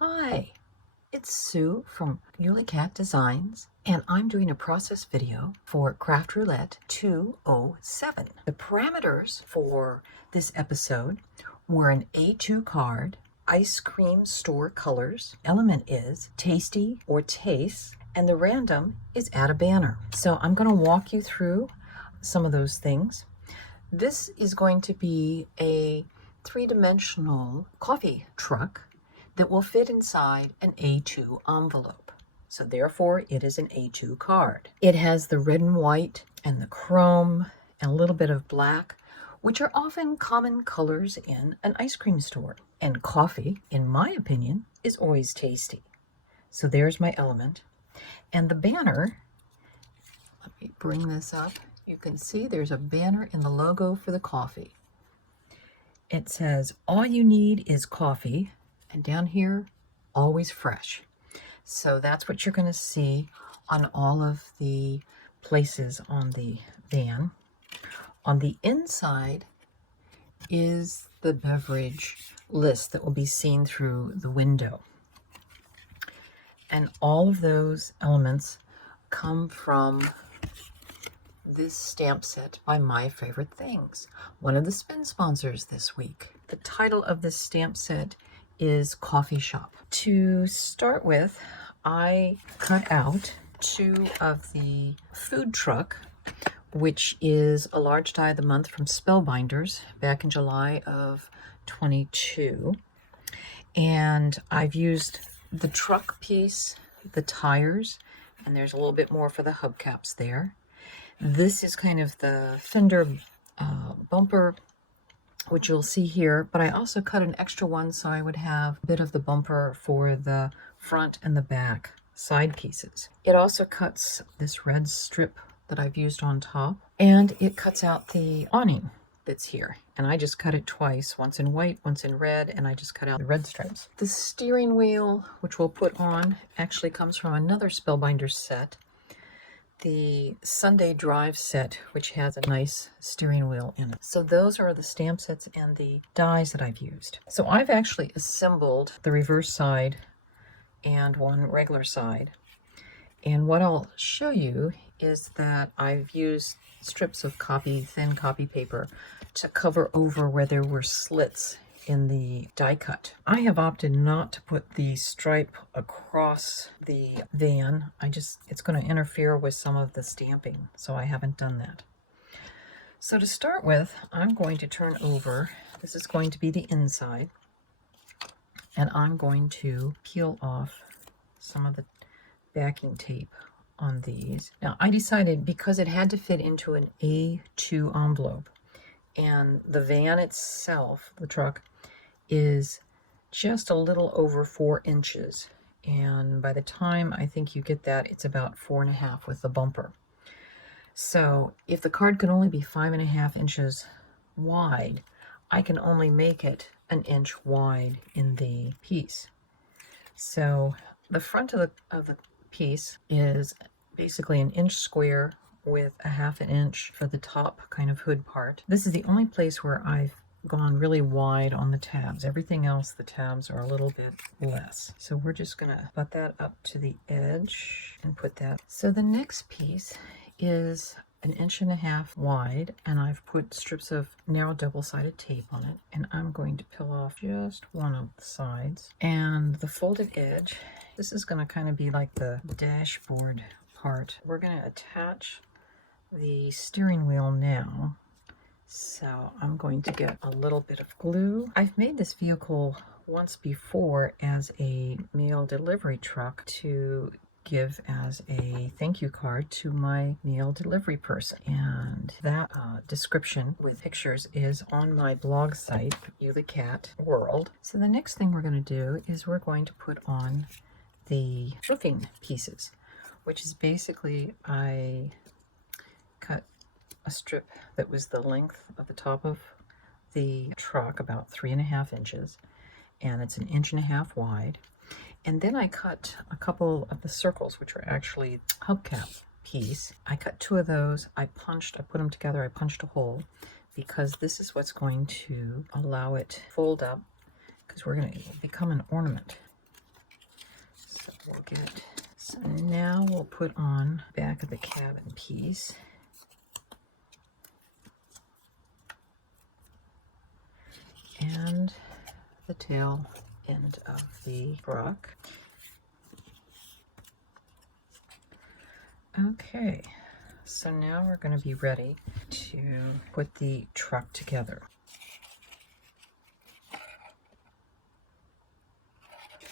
Hi, it's Sue from Yuli Cat Designs, and I'm doing a process video for Craft Roulette 207. The parameters for this episode were an A2 card, ice cream store colors, element is tasty or taste, and the random is add a banner. So I'm going to walk you through some of those things. This is going to be a three-dimensional coffee truck that will fit inside an A2 envelope. So therefore, it is an A2 card. It has the red and white and the chrome and a little bit of black, which are often common colors in an ice cream store. And coffee, in my opinion, is always tasty. So there's my element. And the banner, let me bring this up. You can see there's a banner in the logo for the coffee. It says, all you need is coffee, and down here, always fresh. So that's what you're going to see on all of the places on the van. On the inside is the beverage list that will be seen through the window. And all of those elements come from this stamp set by My Favorite Things, one of the spin sponsors this week. The title of this stamp set is Coffee Shop. To start with, I cut out two of the food truck, which is a large die of the month from Spellbinders back in July of 22. And I've used the truck piece, the tires, and there's a little bit more for the hubcaps there. This is kind of the fender bumper, which you'll see here, but I also cut an extra one so I would have a bit of the bumper for the front and the back side pieces. It also cuts this red strip that I've used on top, and it cuts out the awning that's here. And I just cut it twice, once in white, once in red, and I just cut out the red stripes. The steering wheel, which we'll put on, actually comes from another Spellbinders set, the Sunday Drive set, which has a nice steering wheel in it. So those are the stamp sets and the dies that I've used. So I've actually assembled the reverse side and one regular side. And what I'll show you is that I've used strips of thin copy paper to cover over where there were slits in the die cut. I have opted not to put the stripe across the van. It's going to interfere with some of the stamping, so I haven't done that. So to start with, I'm going to turn over. This is going to be the inside, and I'm going to peel off some of the backing tape on these. Now I decided, because it had to fit into an A2 envelope, and the van itself, the truck, is just a little over 4 inches. And by the time I think you get that, it's about 4.5 with the bumper. So if the card can only be 5.5 inches wide, I can only make it an inch wide in the piece. So the front of the piece is basically an inch square with a 1/2 inch for the top kind of hood part. This is the only place where I've gone really wide on the tabs. Everything else, the tabs are a little bit less. So we're just gonna butt that up to the edge and put that. So the next piece is an 1.5 inches wide, and I've put strips of narrow double-sided tape on it, and I'm going to peel off just one of the sides. And the folded edge, this is going to kind of be like the dashboard part. We're going to attach the steering wheel now. So I'm going to get a little bit of glue. I've made this vehicle once before as a mail delivery truck to give as a thank you card to my mail delivery person. And that description with pictures is on my blog site, Yuli Cat World. So the next thing we're going to do is we're going to put on the roofing pieces, which is basically, I cut a strip that was the length of the top of the truck, about 3.5 inches, and it's 1.5 inches wide. And then I cut a couple of the circles, which are actually hubcap piece. I cut 2 of those. I put them together. I punched a hole, because this is what's going to allow it to fold up, because we're going to become an ornament. So we'll get, so now we'll put on back of the cabin piece. And the tail end of the truck. Okay, so now we're going to be ready to put the truck together.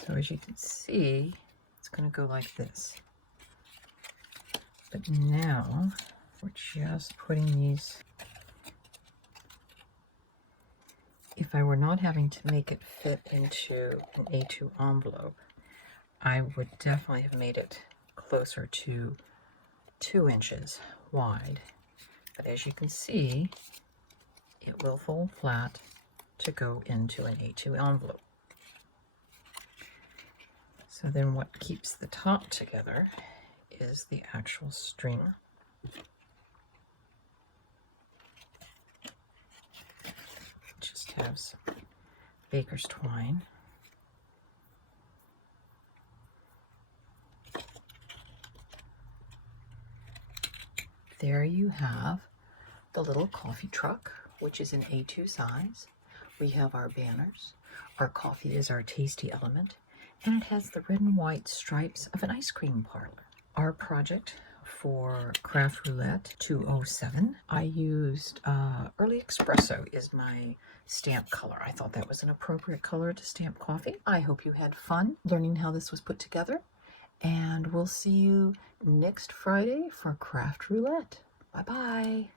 So as you can see, it's going to go like this. But now we're just putting these. If I were not having to make it fit into an A2 envelope, I would definitely have made it closer to 2 inches wide. But as you can see, it will fold flat to go into an A2 envelope. So then what keeps the top together is the actual string. Just have some baker's twine. There you have the little coffee truck, which is an A2 size. We have our banners. Our coffee is our tasty element, and it has the red and white stripes of an ice cream parlor. Our project for Craft Roulette 207, I used Early Espresso is my stamp color. I thought that was an appropriate color to stamp coffee. I hope you had fun learning how this was put together, and we'll see you next Friday for Craft Roulette. Bye-bye.